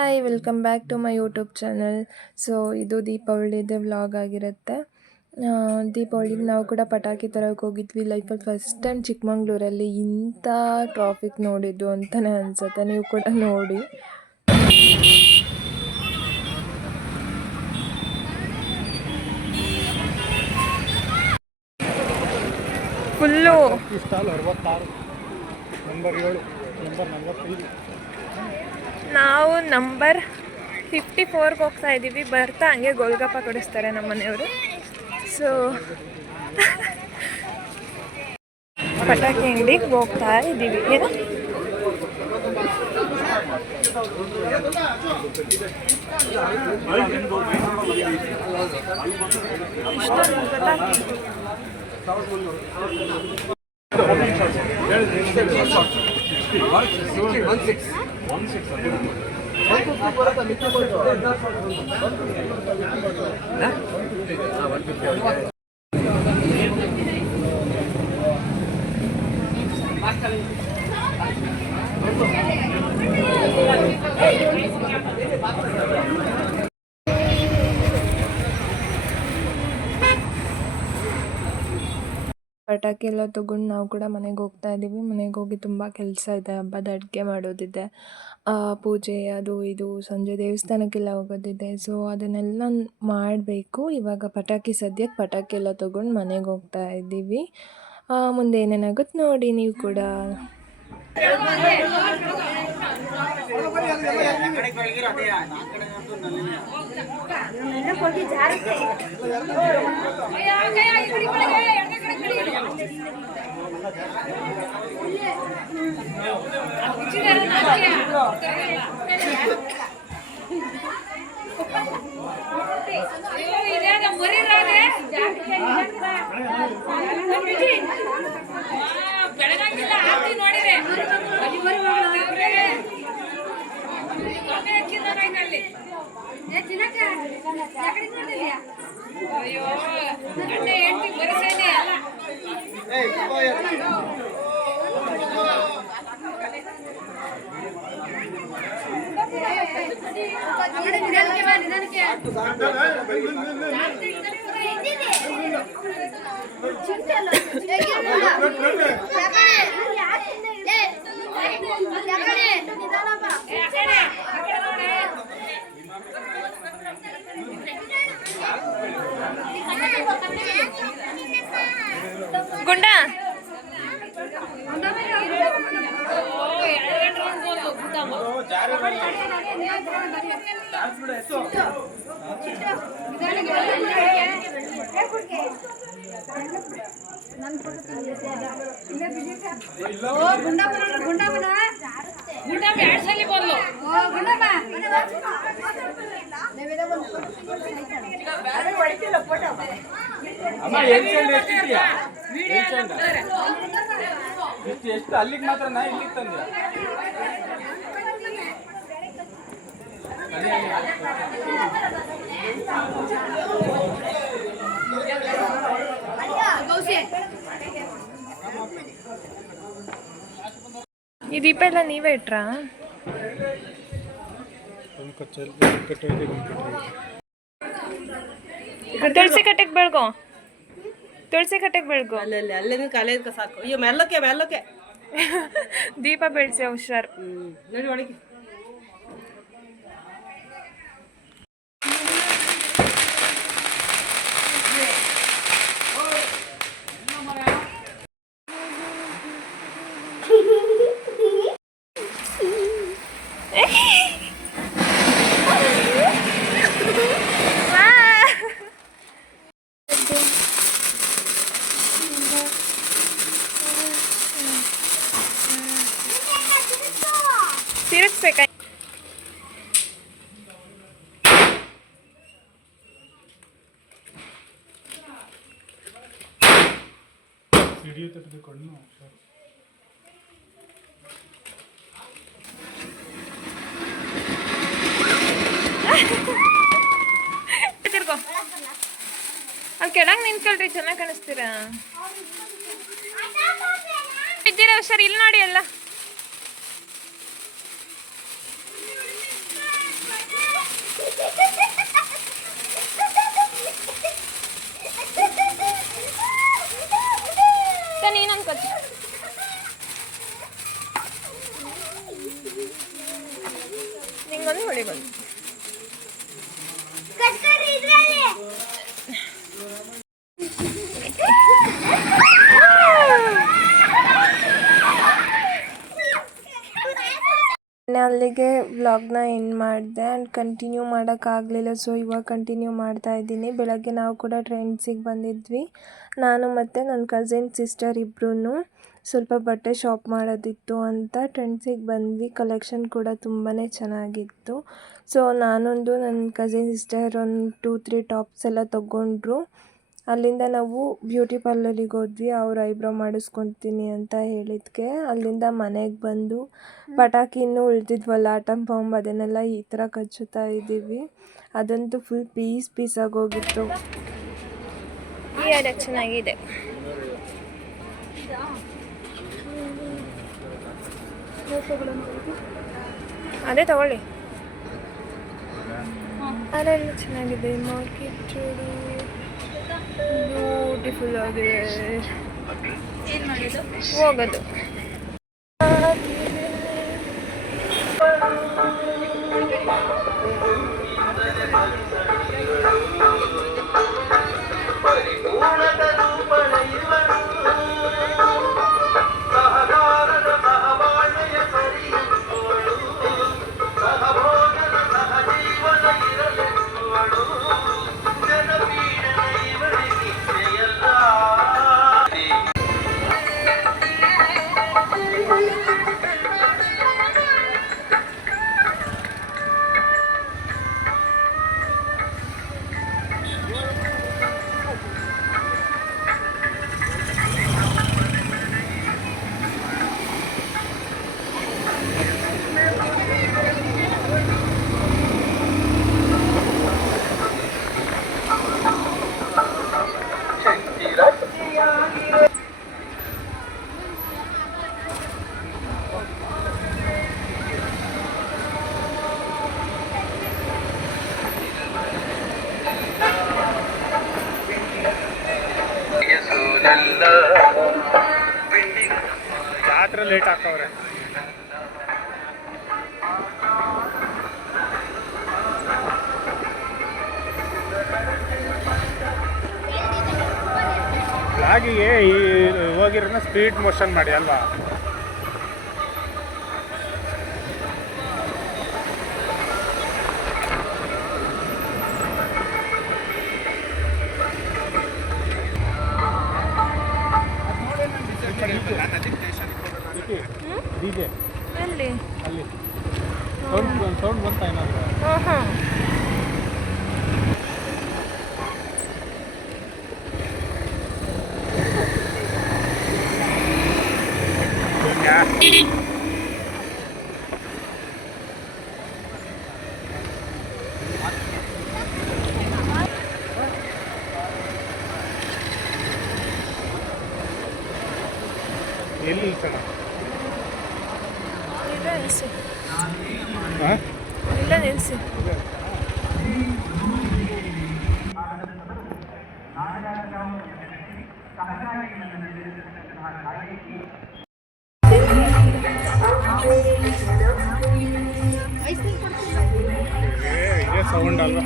Hi welcome back to my YouTube channel. So ಇದು ದೀಪಾವಳಿದೇ vlog ಆಗಿರುತ್ತೆ. ದೀಪಾವಳಿಗೆ ನಾವು ಕೂಡ ಪಟಾಕಿ ತರಕ್ಕೆ ಹೋಗಿದ್ವಿ. ಲೈಫಲ್ಲಿ ಫಸ್ಟ್ ಟೈಮ್ ಚಿಕ್ಕಮಂಗ್ಳೂರಲ್ಲಿ ಇಂಥ ಟ್ರಾಫಿಕ್ ನೋಡಿದ್ದು ಅಂತಲೇ ಅನಿಸುತ್ತೆ. ನೀವು ಕೂಡ ನೋಡಿ. ಫುಲ್ಲು ನಾವು ನಂಬರ್ 54ಗೆ ಹೋಗ್ತಾ ಇದ್ದೀವಿ. ಬರ್ತಾ ಹಂಗೆ ಗೋಲ್ಗಪ್ಪ ಕೊಡಿಸ್ತಾರೆ ನಮ್ಮ ಮನೆಯವರು. ಸೊ ಪಟಾಕಿ ಅಂಗಡಿಗೆ ಹೋಗ್ತಾ ಇದ್ದೀವಿ. ಏನು ಪಟಾಕಿ ಎಲ್ಲ ತೊಗೊಂಡು ನಾವು ಕೂಡ ಮನೆಗೆ ಹೋಗ್ತಾ ಇದ್ದೀವಿ. ಮನೆಗೆ ಹೋಗಿ ತುಂಬ ಕೆಲಸ ಇದೆ. ಹಬ್ಬದ ಅಡುಗೆ ಮಾಡೋದಿದೆ, ಪೂಜೆ ಅದು ಇದು, ಸಂಜೆ ದೇವಸ್ಥಾನಕ್ಕೆಲ್ಲ ಹೋಗೋದಿದೆ. ಸೊ ಅದನ್ನೆಲ್ಲ ಮಾಡಬೇಕು. ಇವಾಗ ಸದ್ಯಕ್ಕೆ ಪಟಾಕಿ ಎಲ್ಲ ತೊಗೊಂಡು ಮನೆಗೆ ಹೋಗ್ತಾ ಇದ್ದೀವಿ. ಮುಂದೆ ಏನೇನಾಗುತ್ತೆ ನೋಡಿ ನೀವು ಕೂಡ. ಗುಂಡ ಎಷ್ಟು ಅಲ್ಲಿಗೆ ಮಾತ್ರ ನಾ ಇಲ್ಲಿಗೆ ತಂದೆ. ಈ ದೀಪ ಎಲ್ಲ ನೀವೇ ಇಟ್ರಾ? ತುಳಸಿ ಕಟ್ಟೆಗೆ ಬೆಳಗೋ, ತುಳಸಿ ಕಟ್ಟೆಗೆ ಬೆಳಗೋ. ಅಲ್ಲೇ ಕಾಲೇಜ್ ಸಾಕು. ಅಯ್ಯೋ ಮೆಲ್ಲಕ್ಕೆ ಮೆಲ್ಲಕ್ಕೆ ದೀಪ ಬೆಳೆಸಿ ಹುಷಾರು. ನೋಡಿ ಒಳಗೆ ತಿರುಗಿಸ್ಬೇಕಾ? ತಿರ್ಗೋ. ಅಲ್ಲಿ ಕೆಳಗೆ ನಿಂತ್ಕೊಳ್ರಿ, ಚೆನ್ನಾಗಿ ಕಾಣಿಸ್ತೀರಾ. ಇದ್ದೀರಾ ಹುಷಾರು. ಇಲ್ಲಿ ನೋಡಿ ಎಲ್ಲ ಬಂದು ಹೊಳಿ ಬಂದು ಅಲ್ಲಿಗೆ ವ್ಲಾಗ್ನ ಎಂಡ್ ಮಾಡಿದೆ ಆ್ಯಂಡ್ ಕಂಟಿನ್ಯೂ ಮಾಡೋಕ್ಕಾಗಲಿಲ್ಲ. ಸೊ ಇವಾಗ ಕಂಟಿನ್ಯೂ ಮಾಡ್ತಾ ಇದ್ದೀನಿ. ಬೆಳಗ್ಗೆ ನಾವು ಕೂಡ ಟ್ರೆಂಡ್ಸಿಗೆ ಬಂದಿದ್ವಿ. ನಾನು ಮತ್ತು ನನ್ನ ಕಸಿನ್ ಸಿಸ್ಟರ್ ಇಬ್ಬರೂ ಸ್ವಲ್ಪ ಬಟ್ಟೆ ಶಾಪ್ ಮಾಡೋದಿತ್ತು ಅಂತ ಟ್ರೆಂಡ್ಸಿಗೆ ಬಂದ್ವಿ. ಕಲೆಕ್ಷನ್ ಕೂಡ ತುಂಬಾ ಚೆನ್ನಾಗಿತ್ತು. ಸೊ ನಾನೊಂದು ನನ್ನ ಕಸಿನ್ ಸಿಸ್ಟರ್ ಒಂದು 2-3 ಟಾಪ್ಸ್ ಎಲ್ಲ ತೊಗೊಂಡ್ರು. ಅಲ್ಲಿಂದ ನಾವು ಬ್ಯೂಟಿ ಪಾರ್ಲರಿಗೆ ಹೋದ್ವಿ. ಅವ್ರು ಐಬ್ರೋ ಮಾಡಿಸ್ಕೊತೀನಿ ಅಂತ ಹೇಳಿದ್ಕೆ ಅಲ್ಲಿಂದ ಮನೆಗೆ ಬಂದು ಪಟಾಕಿ ಇನ್ನೂ ಉಳಿದಿದ್ವಲ್ಲ ಆಟಮ್ ಬಾಂಬ್ ಅದನ್ನೆಲ್ಲ ಈ ಥರ ಕಚ್ಚುತ್ತಾ ಇದ್ದೀವಿ. ಅದಂತೂ ಫುಲ್ ಪೀಸಾಗಿ ಹೋಗಿತ್ತು. ಈ ಐಡಿಯಾ ಚೆನ್ನಾಗಿದೆ. ಅದೇ ತಗೊಳ್ಳಿ. ಅದೆಲ್ಲ ಚೆನ್ನಾಗಿದೆ. ಮಾರ್ಕೆಟ್ ಬ್ಯೂಟಿಫುಲ್ ಆಗಿದೆ. ಹೋಗೋದು ಜಾತ್ರೆ ಲೇಟ್ ಆಗ್ತವ್ರೆ. ಹಾಗೆಯೇ ಈ ಹೋಗಿರೋನ ಸ್ಪೀಡ್ ಮೋಷನ್ ಮಾಡಿ ಅಲ್ವಾ? ಡಿಜೆ ಎಲ್ಲಿ ಅಲ್ಲಿ ಸೌಂಡ್ ಬಂತ ಏನಾದ್ರು? ಹಾಂ ಎಲ್ಲಿ ಸಣ್ಣ ಇಲ್ಲ ನಿಲ್ಲಿಸಿ. ಹಾಂ ಇಲ್ಲ ನಿಲ್ಲಿಸಿ. ಇದೇ ಸೌಂಡ್ ಅಲ್ವಾ?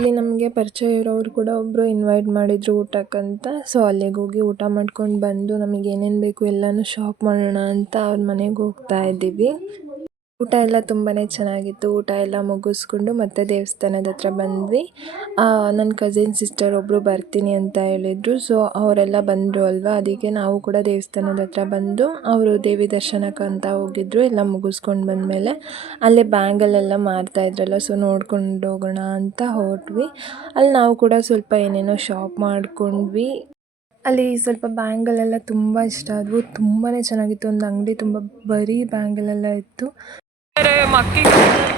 ಅಲ್ಲಿ ನಮಗೆ ಪರಿಚಯ ಇರೋರು ಕೂಡ ಒಬ್ಬರು ಇನ್ವೈಟ್ ಮಾಡಿದರು ಊಟಕ್ಕಂತ. ಸೊ ಅಲ್ಲಿಗೆ ಹೋಗಿ ಊಟ ಮಾಡ್ಕೊಂಡು ಬಂದು ನಮಗೆ ಏನೇನು ಬೇಕು ಎಲ್ಲನೂ ಶಾಪ್ ಮಾಡೋಣ ಅಂತ ಅವ್ರ ಮನೆಗೆ ಹೋಗ್ತಾ ಇದ್ದೀವಿ. ಊಟ ಎಲ್ಲ ತುಂಬಾ ಚೆನ್ನಾಗಿತ್ತು. ಊಟ ಎಲ್ಲ ಮುಗಿಸ್ಕೊಂಡು ಮತ್ತೆ ದೇವಸ್ಥಾನದ ಹತ್ರ ಬಂದ್ವಿ. ನನ್ನ ಕಸಿನ್ ಸಿಸ್ಟರ್ ಒಬ್ಬರು ಬರ್ತೀನಿ ಅಂತ ಹೇಳಿದರು. ಸೊ ಅವರೆಲ್ಲ ಬಂದರು ಅಲ್ವಾ, ಅದಕ್ಕೆ ನಾವು ಕೂಡ ದೇವಸ್ಥಾನದ ಹತ್ರ ಬಂದು ಅವರು ದೇವಿ ದರ್ಶನಕ್ಕೆ ಅಂತ ಹೋಗಿದ್ರು. ಎಲ್ಲ ಮುಗಿಸ್ಕೊಂಡು ಬಂದಮೇಲೆ ಅಲ್ಲೇ ಬ್ಯಾಂಗಲೆಲ್ಲ ಮಾರ್ತಾ ಇದ್ರಲ್ಲ, ಸೊ ನೋಡ್ಕೊಂಡು ಹೋಗೋಣ ಅಂತ ಹೊರಟ್ವಿ. ಅಲ್ಲಿ ನಾವು ಕೂಡ ಸ್ವಲ್ಪ ಏನೇನೋ ಶಾಪ್ ಮಾಡ್ಕೊಂಡ್ವಿ. ಅಲ್ಲಿ ಸ್ವಲ್ಪ ಬ್ಯಾಂಗಲೆಲ್ಲ ತುಂಬ ಇಷ್ಟ ಆದವು, ತುಂಬಾ ಚೆನ್ನಾಗಿತ್ತು. ಒಂದು ಅಂಗಡಿ ತುಂಬ ಬರೀ ಬ್ಯಾಂಗಲೆಲ್ಲ ಇತ್ತು. ಮಕ್ಕಿಗೆ